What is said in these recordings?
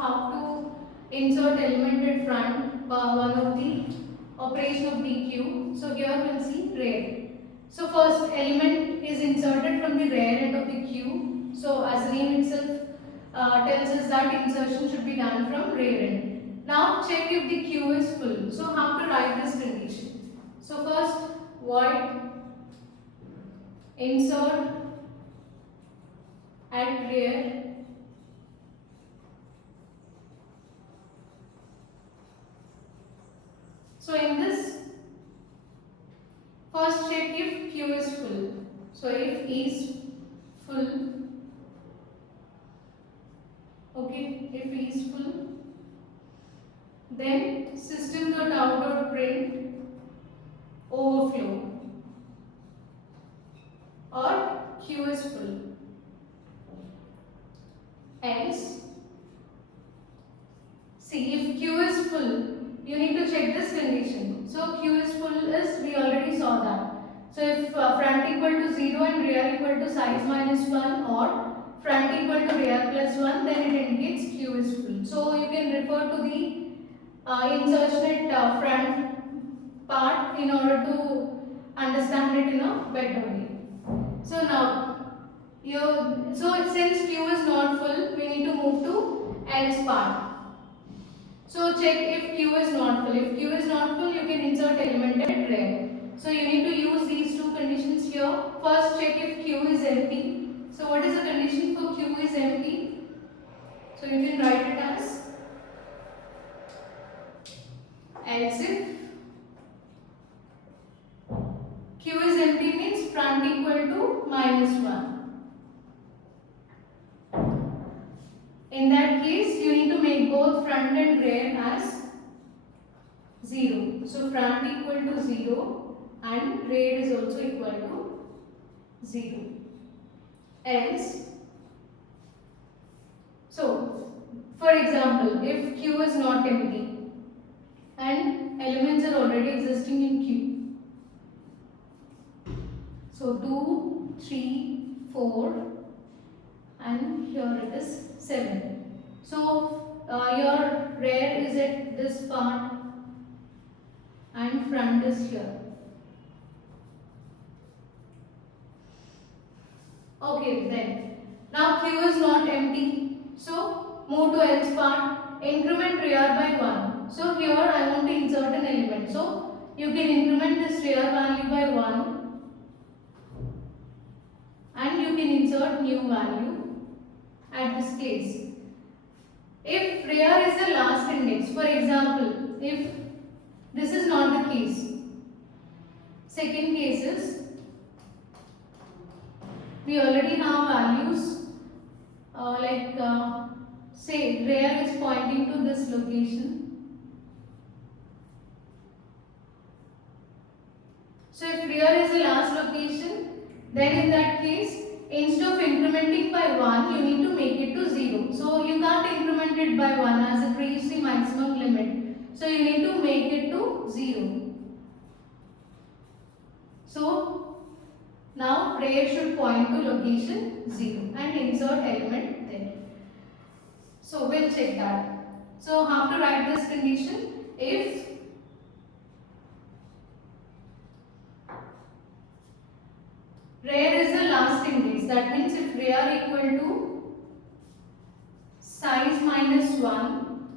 how to insert element at front, one of the operation of DQ. So here we'll see rear. So first element is inserted from the rear end of the queue. So as the name itself tells us that insertion should be done from rear end. Now check if the queue is full. So how to write this condition? So first void insert at rear so in this first check if queue is full. So if is full, okay, if is full, then system.out.print overflow or queue is full. Else, see if queue is full, you need to check this condition. So queue is full is, we already saw that. So if front equal to 0 and rear equal to size minus 1 or front equal to rear plus 1, then it indicates queue is full. So you can refer to the insertion at front part in order to understand it in a better way. So now, so since queue is not full, we need to move to else part. So check if queue is not full. If queue is not full, you can insert element at rear. So you need to use these two conditions here. First check if queue is empty. So what is the condition for queue is empty? So you can write it as else if queue is empty means front equal to minus 1. In that case, you need to make both front and rear as 0. So front equal to 0 and rear is also equal to 0. Else, so for example, if queue is not empty and elements are already existing in queue. So 2, 3, 4 and here it is 7. So your rear is at this part and front is here. Okay, then now queue is not empty. So move to else part, increment rear by 1. So here I want to insert an element. So you can increment this rear value by 1 and you can insert new value at this case. If rear is the last index, for example, if this is not the case, second case is we already have values say rear is pointing to this location. So if rear is the last location, then in that case, instead of incrementing by 1, you need to make it to 0. So you can't increment it by 1 as it reaches the maximum limit. So you need to make it to 0. So now rear should point to location 0 and insert element there. So we'll check that. So how to write this condition? If rear is the last index, that means if rear equal to size minus 1,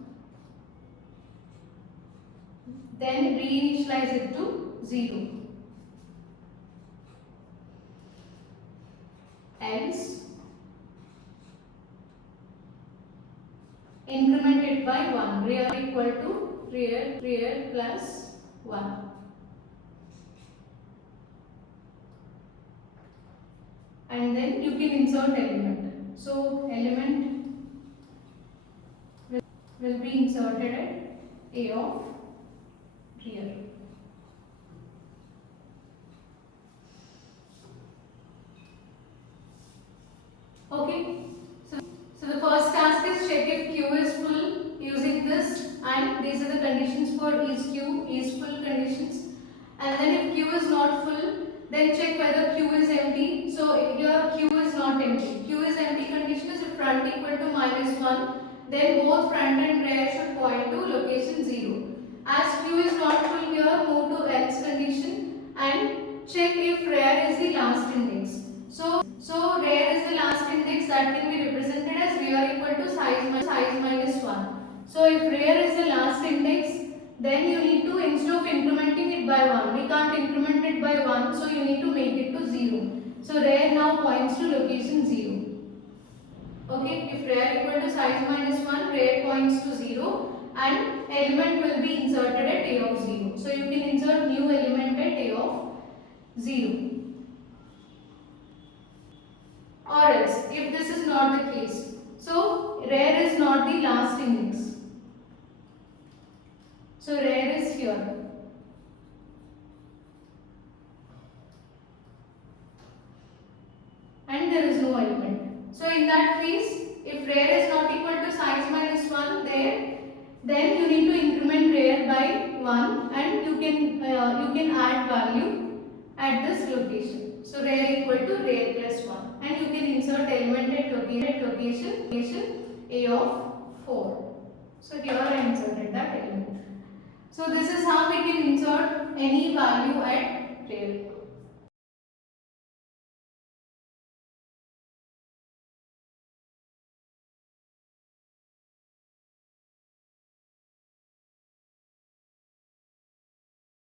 then reinitialize it to 0. Else, increment it by 1, rear equal to rear plus 1. And then you can insert element. So element will be inserted at A of rear. Okay. So the first task is check if queue is full using this, and these are the conditions for is queue is full conditions. And then if queue is not full, then check whether queue is empty. So if your queue is not empty, queue is empty condition is if front equal to minus 1 then both front and rear should point to location 0. As Q is not full here, move to else condition and check if rear is the last index. So rear is the last index, that can be represented as rear equal to size minus 1. So if rear is the last index, then you need to, instead of incrementing it by 1, we can't increment it by 1, so you need to make it to 0. So rear now points to location 0. Okay, if rear equal to size minus 1, rear points to 0 and element will be inserted at a of 0. So you can insert new element at a of 0. Or else, if this is not the case, so rear is not the last index. So rear is here. And there is no element. So in that case, if rear is not equal to size minus 1 there, then you need to increment rear by 1 and you can add value at this location. So rear equal to rear plus 1 and you can insert element at location a of 4. So here I inserted that element. So this is how we can insert any value at rear.